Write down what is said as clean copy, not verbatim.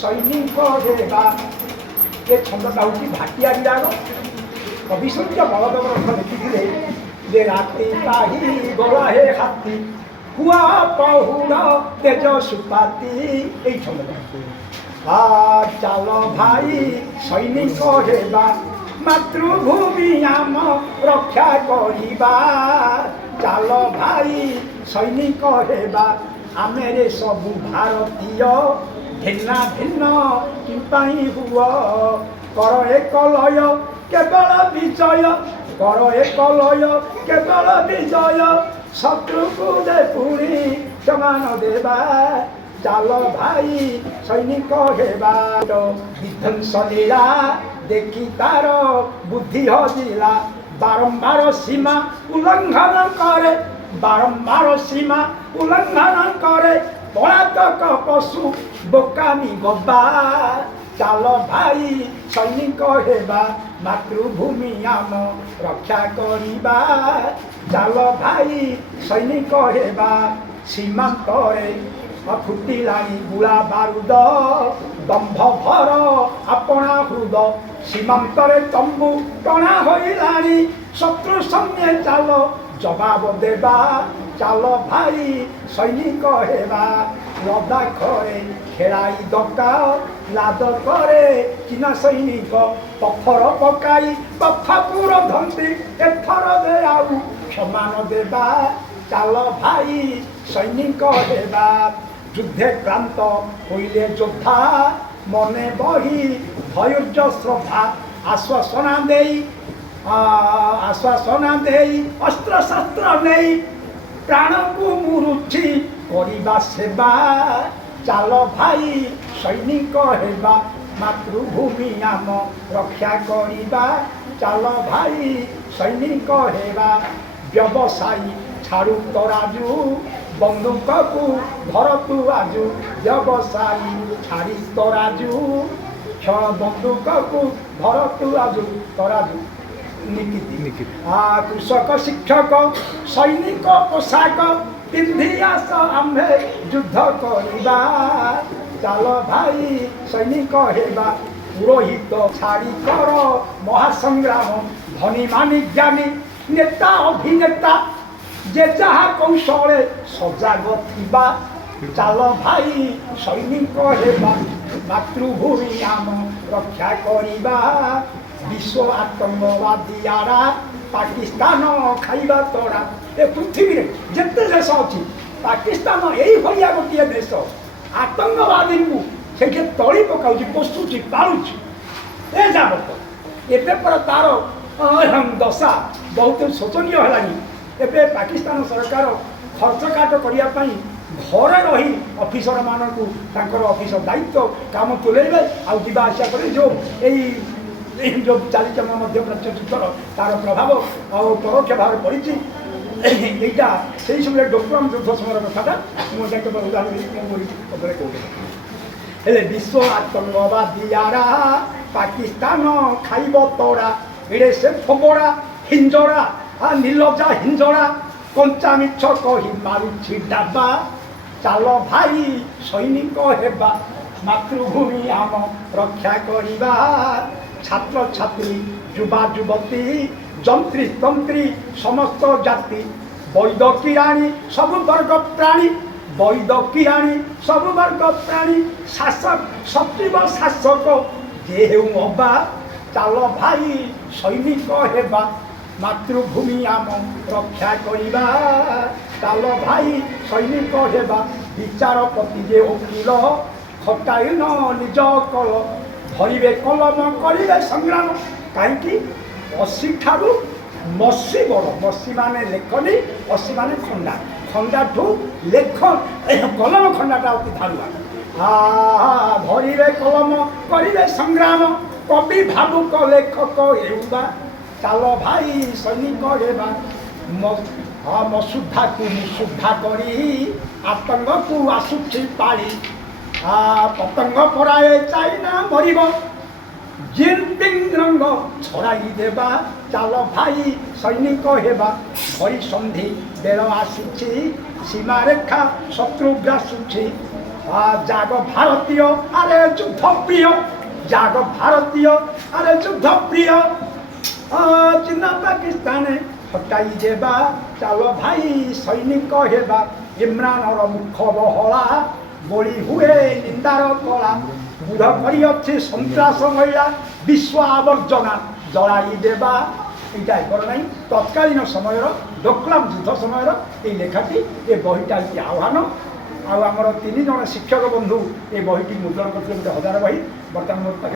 ସୈନିକ ହେବା। ଏ ଛନ୍ଦଟା ହେଉଛି ଭାଟିଆ ବିରାଗ। କବି ସୂର୍ଯ୍ୟ ବଳଦେବ ରଥ ଲେଖିଥିଲେ ଯେ ରାତି ପାହି ଗଲା ହେ ହାତୀ କୁଆ ପହୁଡ଼ ତେଜ ସୁପାତି। ଏଇ ଛନ୍ଦଟା ଚାଲ ଭାଇ ସୈନିକ ହେବା ମାତୃଭୂମି ଆମ ରକ୍ଷା କରିବା। ଚାଲ ଭାଇ ସୈନିକ ହେବା ଆମେ ରେ ସବୁ ଭାରତୀୟ ଭିନ୍ନ ଭିନ୍ନ ପାଇଁ ହୁଅ। କର ଏକ ଲୟ କେବଳ ବିଜୟ କର ଏକ ଲୟ କେବଳ ବିଜୟ ଶତ୍ରୁକୁ ଦେ ପୁଣି ସମାନ ଦେବା। ଚାଲ ଭାଇ ସୈନିକ ହେବା। ବିଧ୍ୱଂସ ଲୀଳା ଦେଖି ତାର ବୁଦ୍ଧି ହଜିଲା ବାରମ୍ବାର ସୀମା ଉଲ୍ଲଙ୍ଘନ କରେ ବାରମ୍ବାର ସୀମା ଉଲ୍ଲଙ୍ଘନ କରେ ପଳାତକ ପଶୁ ବୋକାମି ଗବା। ଚାଲ ଭାଇ ସୈନିକ ହେବା ମାତୃଭୂମି ଆମ ରକ୍ଷା କରିବା। ଚାଲ ଭାଇ ସୈନିକ ହେବା ସୀମାନ୍ତରେ ଫୁଟିଲାଣି ଗୁଳା ବାରୁଦ ଦମ୍ଭ ଭର ଆପଣା ହୃଦ ସୀମାନ୍ତରେ ତମ୍ବୁ ଟଣା ହୋଇଲାଣି ଶତ୍ରୁ ସୈନ୍ୟ ଚାଲ ଜବାବ ଦେବା। ଚାଲ ଭାଇ ସୈନିକ ହେବା ଲଦାଖରେ ଖେଳାଇ ଡକାଅ ଲାଦ କରେ ଚୀନା ସୈନିକ ପଥର ପକାଇ ପଥପୁର ଧନ୍ତି ଏଥର ଦେ ଆଉ କ୍ଷମା ନ ଦେବା। ଚାଲ ଭାଇ ସୈନିକ ହେବା ଯୁଦ୍ଧେ କ୍ଳାନ୍ତ ହୋଇଲେ ଯୋଦ୍ଧା ମନେ ବହି ଧୈର୍ଯ୍ୟ ଶ୍ରଦ୍ଧା ଆଶ୍ୱାସନା ଦେଇ ଅସ୍ତ୍ରଶସ୍ତ୍ର ନେଇ ପ୍ରାଣକୁ ମୁରୁଛି କରିବା ସେବା। ଚାଲ ଭାଇ ସୈନିକ ହେବା ମାତୃଭୂମି ଆମ ରକ୍ଷା କରିବା। ଚାଲ ଭାଇ ସୈନିକ ହେବା ବ୍ୟବସାୟୀ ଛାଡ଼ୁ ତରାଜୁ ବନ୍ଧୁକକୁ ଧରତୁ ଆଜୁ ବ୍ୟବସାୟୀ ଛାଡ଼ି ତରାଜୁ ବନ୍ଧୁକକୁ ଧରତୁ ଆଜୁ ତରାଜୁ ନିକିତି। କୃଷକ ଶିକ୍ଷକ ସୈନିକ ପୋଷାକ ପିନ୍ଧି ଆସ ଆମ୍ଭେ ଯୁଦ୍ଧ କରିବା। ଚାଲ ଭାଇ ସୈନିକ ହେବା ପୁରୋହିତ ଛାଡ଼ି କର ମହାସଂଗ୍ରାମ ଧନୀ ମାନି ଜ୍ଞାନୀ ନେତା ଅଭିନେତା ଯେ ଯାହା କୌଶଳେ ସଜାଗ ଥିବା। ଚାଲ ଭାଇ ସୈନିକ ହେବା ମାତୃଭୂମି ଆମ ରକ୍ଷା କରିବା। ବିଶ୍ୱ ଆତଙ୍କବାଦୀ ଆଡ଼ା ପାକିସ୍ତାନ ଖାଇବା ତଡ଼ା ଏ ପୃଥିବୀରେ ଯେତେ ଦେଶ ଅଛି ପାକିସ୍ତାନ ଏଇଭଳିଆ ଗୋଟିଏ ଦେଶ ଆତଙ୍କବାଦୀଙ୍କୁ ସେଇଠି ତଳି ପକାଉଛି ପୋଷୁଛି ପାଳୁଛି ଏ ଯାବତ। ଏବେ ପରେ ତାର ଦଶା ବହୁତ ଶୋଚନୀୟ ହେଲାଣି। ଏବେ ପାକିସ୍ତାନ ସରକାର ଖର୍ଚ୍ଚ କାଟ କରିବା ପାଇଁ ଘରେ ରହି ଅଫିସର ମାନଙ୍କୁ ତାଙ୍କର ଅଫିସର ଦାୟିତ୍ୱ କାମ ତୁଲେଇବେ ଆଉ ଯିବା ଆସିବା କରି ଯେଉଁ ଚାଲିଛି ଆମ ମଧ୍ୟପ୍ରାଚ୍ୟ ଯୁଦ୍ଧର ତାର ପ୍ରଭାବ ଆଉ ପରୋକ୍ଷ ଭାବରେ ପଡ଼ିଛି। এইটা সেই সময় ডোকলাম যুদ্ধ সময়ের কথাটা ମୁଁ ତାଙ୍କ ଉଦାହରଣ ଉପରେ କହୁଥିଲି। ହେଲେ ବିଶ୍ୱ ଆତଙ୍କବାଦୀ ଆଡ଼ା ପାକିସ୍ତାନ ଖାଇବ ତଡ଼ା ଏଡ଼େ ସେ ଫୋବଡ଼ା ହିଞ୍ଜଡ଼ା ନିର୍ଲଜ୍ଜା ହିଞ୍ଜଡ଼ା କଞ୍ଚା ମିଛ କହି ମାରୁଛି ଡାବା। ଚାଲ ଭାଇ ସୈନିକ ହେବା ମାତୃଭୂମି ଆମ ରକ୍ଷା କରିବା। ଛାତ୍ରଛାତ୍ରୀ ଯୁବା ଯୁବତୀ ଯନ୍ତ୍ରୀ ତନ୍ତ୍ରୀ ସମସ୍ତ ଜାତି ବୈଦ କିରାଣୀ ସବୁ ବର୍ଗ ପ୍ରାଣୀ ବୈଦ କିରାଣୀ ସବୁ ବର୍ଗ ପ୍ରାଣୀ ଶାସକ ସଚିବ ଶାସକ ଯେ ହେଉ ଅବା। ଚାଲ ଭାଇ ସୈନିକ ହେବା ମାତୃଭୂମି ଆମ ରକ୍ଷା କରିବା। ଚାଲ ଭାଇ ସୈନିକ ହେବା ବିଚାରପତି ଯେ ଓକିଲ ଖଟାଇନ ନିଜ କଲ ଧରିବେ କଲମ କରିବେ ସଂଗ୍ରାମ। କାହିଁକି ଅଶୀ ଠାରୁ ମସି ବଡ଼ ମସି ମାନେ ଲେଖନି ଅଶୀ ମାନେ ଖଣ୍ଡା ଖଣ୍ଡାଠୁ ଲେଖ କଲମ ଖଣ୍ଡାଟା ଅତି ଧାରୁଆ। ଧରିବେ କଲମ କରିବେ ସଂଗ୍ରାମ କବି ଭାବୁକ ଲେଖକ ହେଉବା। ଚାଲ ଭାଇ ସୈନିକ ହେବା ମସୁଦ୍ଧାକୁ ନିଷୁଦ୍ଧା କରି ଆତଙ୍କକୁ ଆସୁଛି ପାଳି ପତଙ୍ଗ ପରାଏ ଚାଇନା ମରିବ ଜିନପିଙ୍ଗ ରଙ୍ଗ ଛଡ଼ାଇ ଦେବା। ଚାଲ ଭାଇ ସୈନିକ ହେବା ପରିସନ୍ଧି ବେଳ ଆସିଛି ସୀମାରେଖା ଶତ୍ରୁ ଗ୍ରାସୁଛି জাগ ভারতীয় আরে যুদ্ধ প্রিয়, জাগ ভারতীয় আরে যুদ্ধ প্রিয়, চীন পাকিস্তানে হটাই দেবা, চাল ভাই সৈনিক হেবা, ইমরানর মুখ বহলা, বলি হুয়ে নিন্দার কলা, বুধ করিଅଛି সন্ত্রাস মহিলা, বিশ্ব আবর্জনা জড়াই দেবা। এইটা একবার নাই তৎকালীন সময়ের ডোকলাম যুদ্ধ সময়ের এই লেখাটি, এ বইটা হচ্ছে আহ্বান। আমার 3 জন শিক্ষক বন্ধু এই বইটি মুদ্রণ করতে 1000 বই বর্তমান